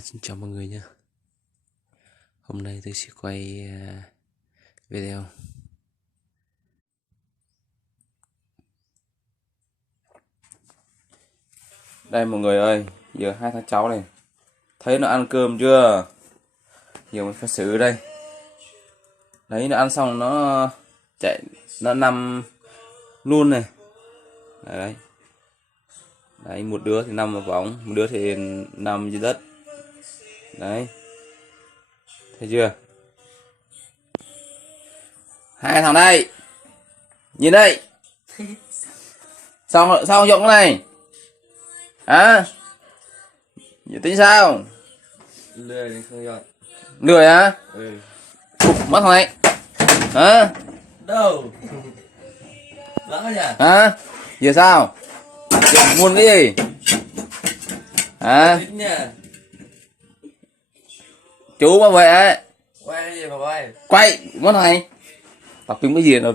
Xin chào mọi người nhé. Hôm nay tôi sẽ quay video đây mọi người ơi. Giờ hai thằng cháu này thấy nó ăn cơm chưa? Giờ mình phải xử đây. Đấy, nó ăn xong nó chạy, nó nằm luôn này. Đấy, đấy, một đứa thì nằm vào võng, một đứa thì nằm dưới đất. Đấy, thấy chưa? Hai thằng đây, nhìn đây. Sao không dụng cái này hả? Dự tính sao? Lười thì không dọn. Lười hả? Ừ. Mất thằng này hả? Đâu lắm nhỉ? Hả? Giờ sao? Muốn cái gì hả? Ít nha. Chú mà vậy ấy. Quay cái gì mà quay? Quay mất thằng này. Tao kiếm cái gì nó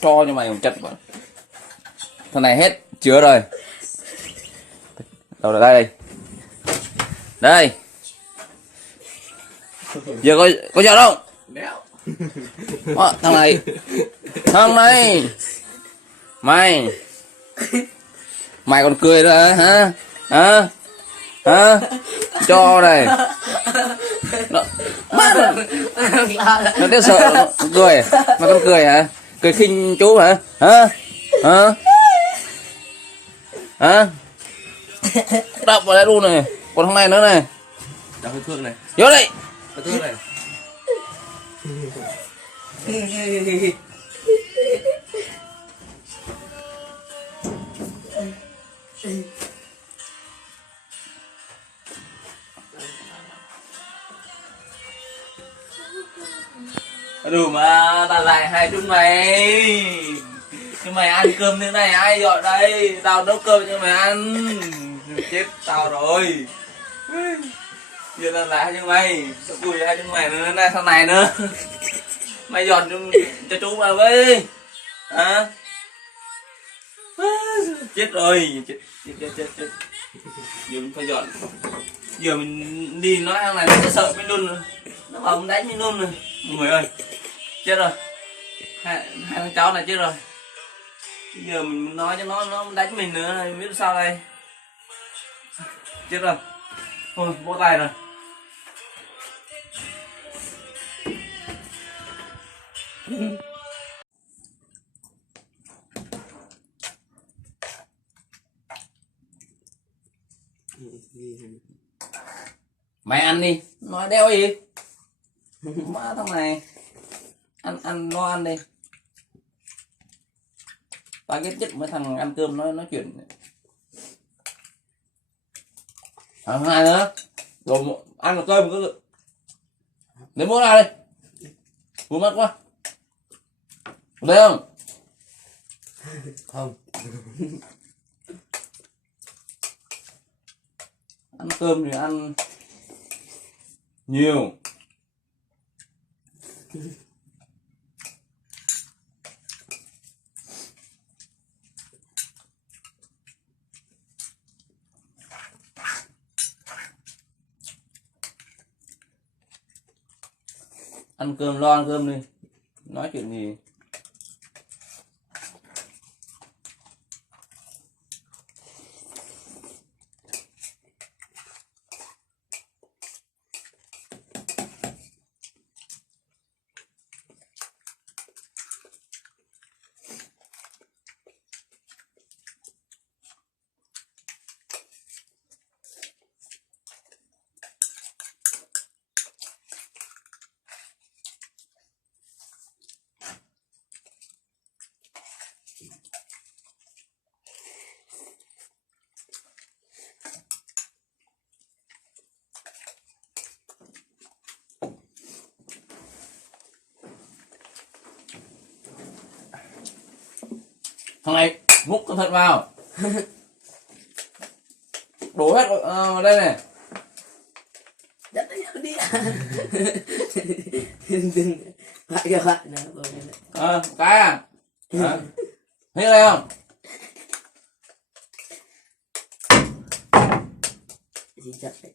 cho cho mày một trận quá. Thằng này hết chứa rồi. Đâu là đây? Đây. Giờ có giọt không? Đéo. Thằng này. Thằng này. Mày còn cười nữa hả? Hả? Hả? Cho này. Nó tiếc sợ nó cười. Mà con cười hả? Cười khinh chú hả? Hả? Hả? Hả? Đập vào đây luôn này. Còn thằng này nữa này. Đọc cái thương này. Vô đây. Cái thương này. Đủ mà tao lại hai chúng mày. Nhưng mày ăn cơm thế này ai gọi đây? Tao nấu cơm cho mày ăn. Chết tao rồi. Giờ tao lại hai chúng mày. Tao vui hai chúng mày nữa này, sau này nữa. Mày dọn cho chú vào với. Hả? Chết rồi. Chết. Giờ mình phải dọn. Giờ mình đi nói thằng này nó sẽ sợ mình luôn rồi. Nó vào mình đánh mình luôn rồi. Mọi người ơi. Chết rồi. Hai thằng cháu này chết rồi. Bây giờ mình nói cho nó đánh mình nữa này, biết sao đây. Chết rồi. Thôi vỗ tay rồi. Mày ăn đi, nói đeo gì? Má thằng này. Ăn lo ăn đi. Tao ghét nhất mấy thằng ăn cơm nói chuyện. Thằng hai nữa. Rồi ăn một cơm cứ lấy muỗng ra đi. Vừa mất quá. Thấy không? Không. Ăn cơm thì ăn nhiều. Ăn cơm lo ăn cơm đi. Nói chuyện gì? Thằng này múc cẩn thận vào. Đổ hết vào đây này. Dắt nó đi. Đừng lại cho bạn nữa. Cái à? Thấy đây không? Gì chặt đấy.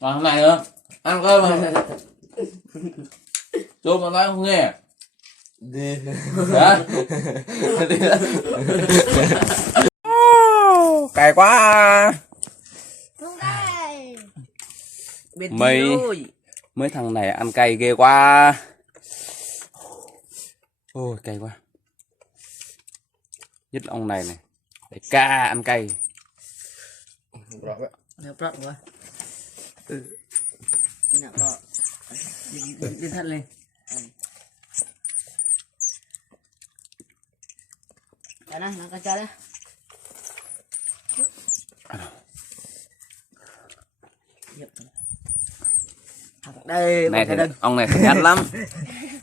Còn hôm nay nữa ăn cơm mà chú mà nói không nghe Đi. hả? Cay quá. Mấy thằng này ăn cay ghê quá. Ôi cay quá. Nhất là ông này này để ca ăn cay. Nạp rọt quá. Nạp rọt. Đi thắt lên. Cho nó cho đó. Đây Này thì ông này thì ăn lắm.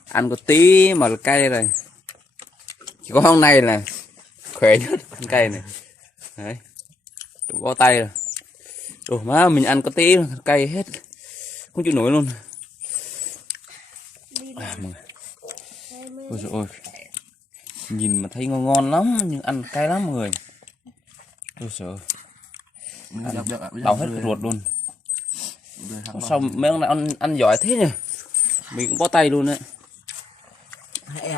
Ăn có tí mà là cay rồi. Chỉ có ông này là khỏe nhất ăn cay này. Đấy. Bó tay rồi. Đồ má mình ăn có tí cay hết. Không chịu nổi luôn. Ôi dồi ôi. Nhìn mà thấy ngon ngon lắm nhưng ăn cay lắm mọi người. Ôi trời ơi. Đau hết cái ruột luôn. Sao mấy ông này ăn giỏi thế nhỉ? Mình cũng bó tay luôn đấy.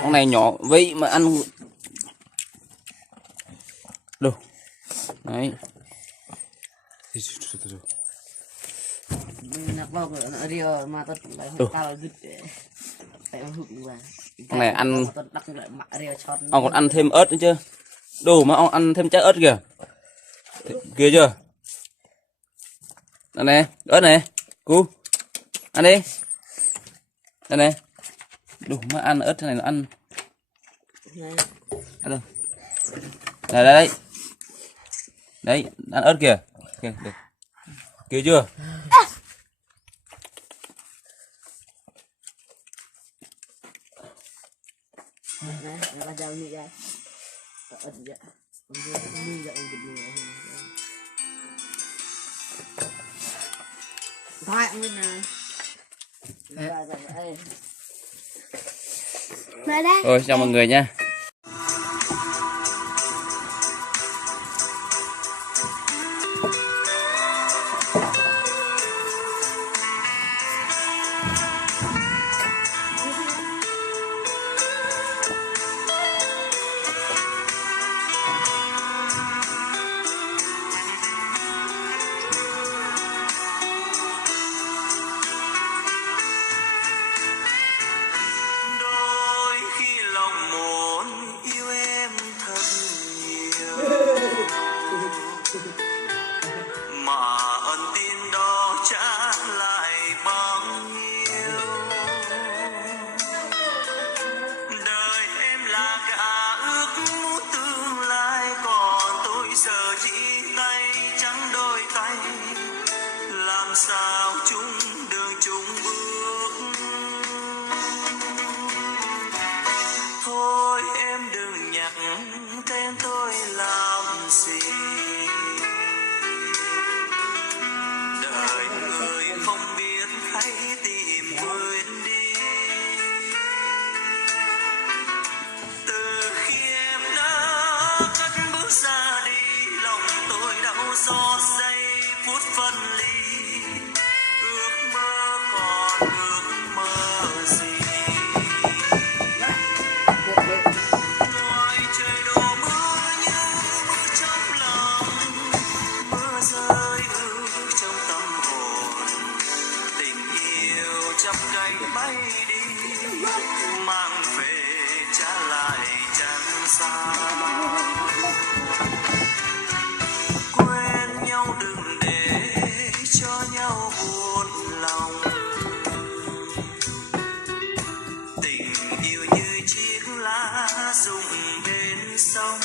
Ông này nhỏ vậy mà ăn đâu. Đấy. Ông này ăn. Ông còn ăn thêm ớt nữa chưa? Đồ mà ông ăn thêm trái ớt kìa. Kìa chưa? Đây này, ớt này. Cu. Ăn đi. Đây này. Đủ mà ăn ớt thế này nó ăn. Ăn đâu? Đây đây. Đấy, ăn ớt kìa. Kìa, kìa. Kìa chưa? Thôi ông đi nè. Rồi, chào mọi người nha. Sao chung đường chung bước thôi em đừng nhắc tên tôi làm gì, đời người không biết hãy tìm quên đi. Từ khi em đã cất bước ra đi, lòng tôi đau xót giây phút phân ly. Chắp cánh bay đi mang về trả lại chẳng xa. Quên nhau đừng để cho nhau buồn lòng, tình yêu như chiếc lá rụng bên sông.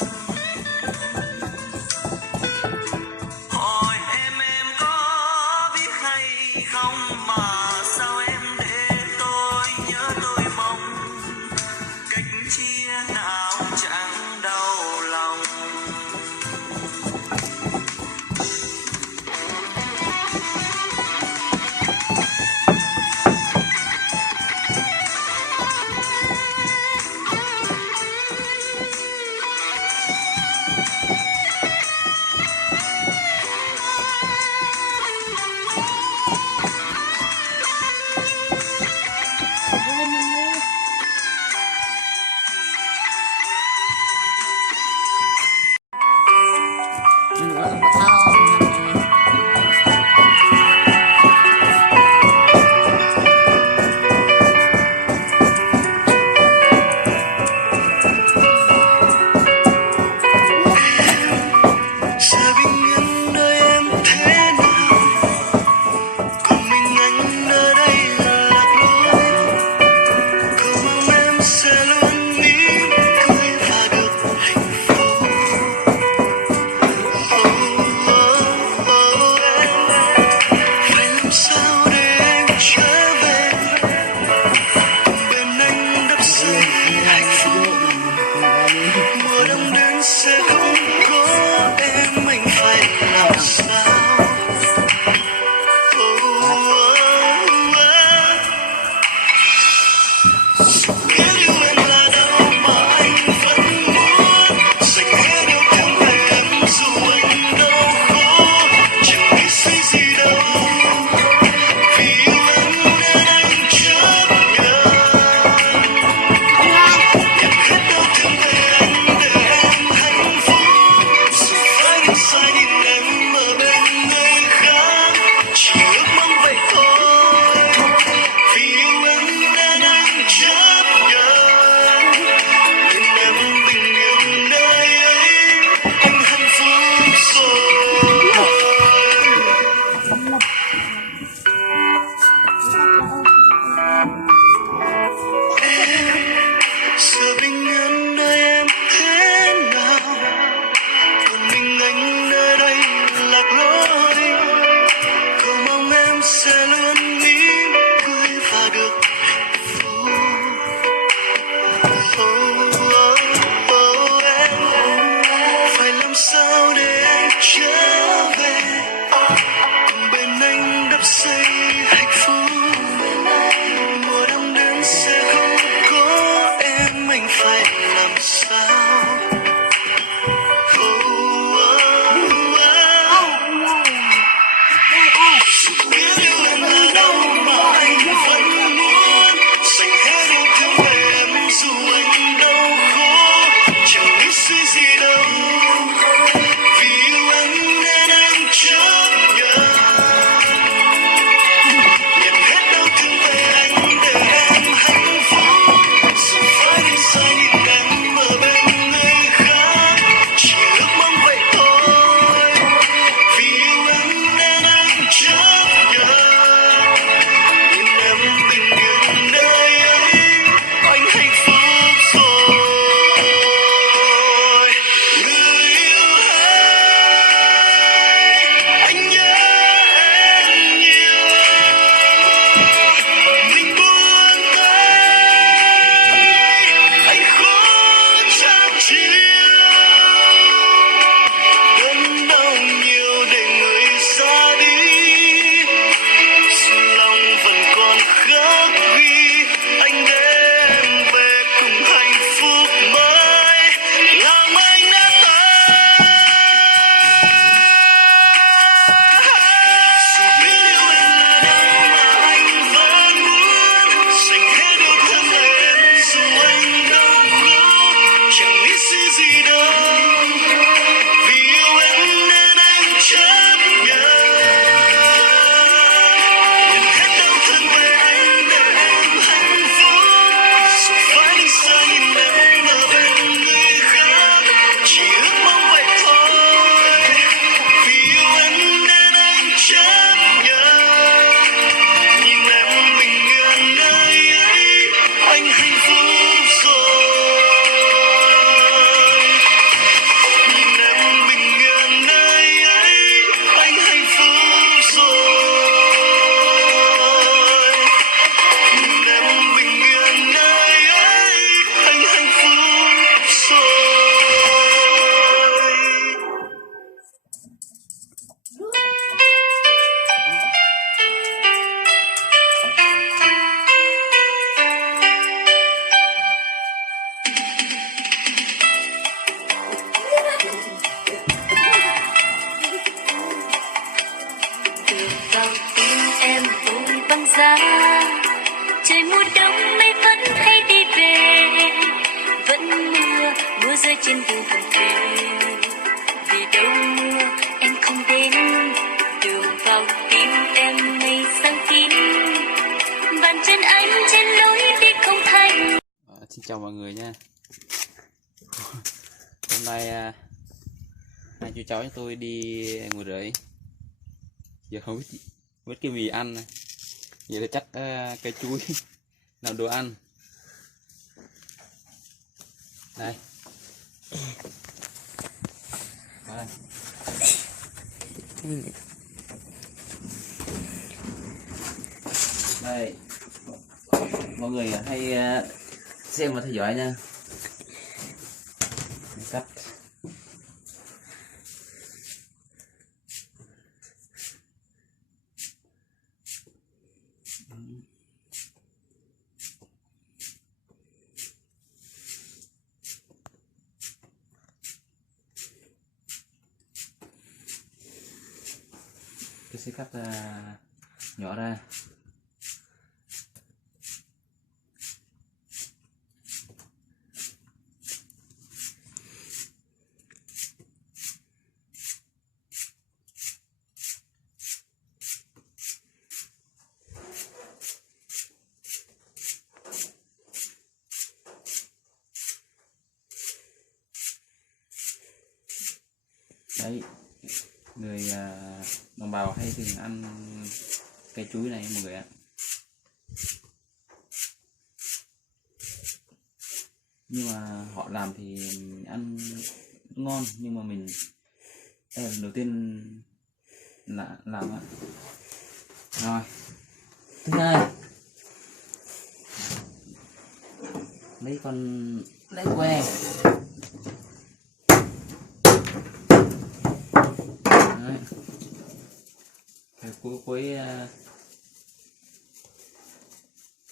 Hỏi em có biết hay không mà sao em để tôi nhớ tôi mong anh trên lối đi không thành. Xin chào mọi người nha. Hôm nay hai chú cháu chúng tôi đi ngồi rẫy, giờ không biết cái gì ăn này. Vậy là chắc cây chuối làm đồ ăn đây. Đây mọi người hay xem và theo dõi nha. Cắt tôi sẽ cắt nhỏ ra. Đấy, người đồng bào hay thường ăn cây chuối này mọi người ạ. Nhưng mà họ làm thì ăn ngon, nhưng mà mình đây là lần đầu tiên là làm á. Rồi thứ hai, lấy con lấy que. Cuối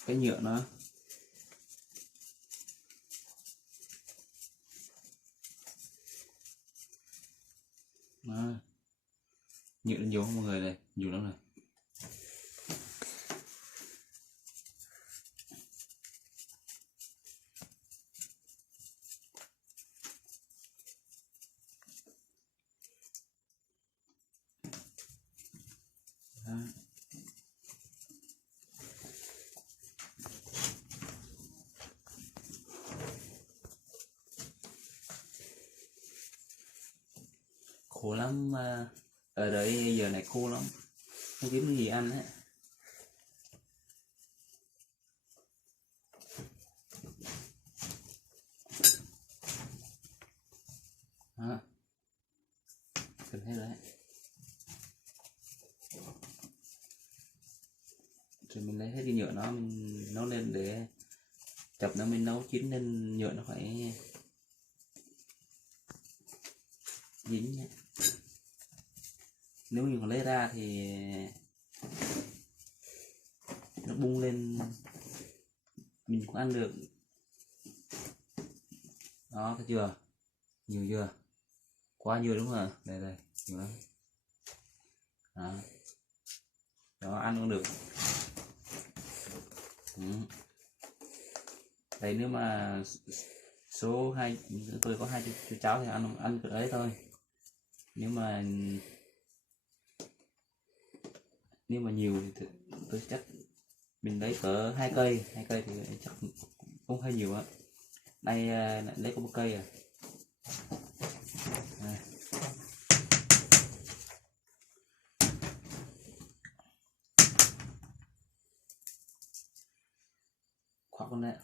cái nhựa nó nhựa nhiều không mọi người, này nhiều lắm này. Đó. Khổ lắm, ở đây giờ này khô lắm, không kiếm cái gì ăn hết. Đó, cần hết rồi đấy. Rồi mình lấy hết cái nhựa nó, mình nấu lên để chập nó, mình nấu chín nên nhựa nó phải dính nhé. Nếu mình còn lấy ra thì nó bung lên mình cũng ăn được. Đó, thấy chưa, nhiều chưa, quá nhiều đúng không? Đây đây, nhiều lắm. Đó, đó ăn cũng được. Đây nếu mà số 2 tôi có 2 chú cháu thì ăn cái ấy thôi. Nếu mà nhiều thì tôi chắc mình lấy cỡ 2 cây thì chắc cũng hơi nhiều á. Đây lấy có 1 cây à. Đây. Khoác con đấy.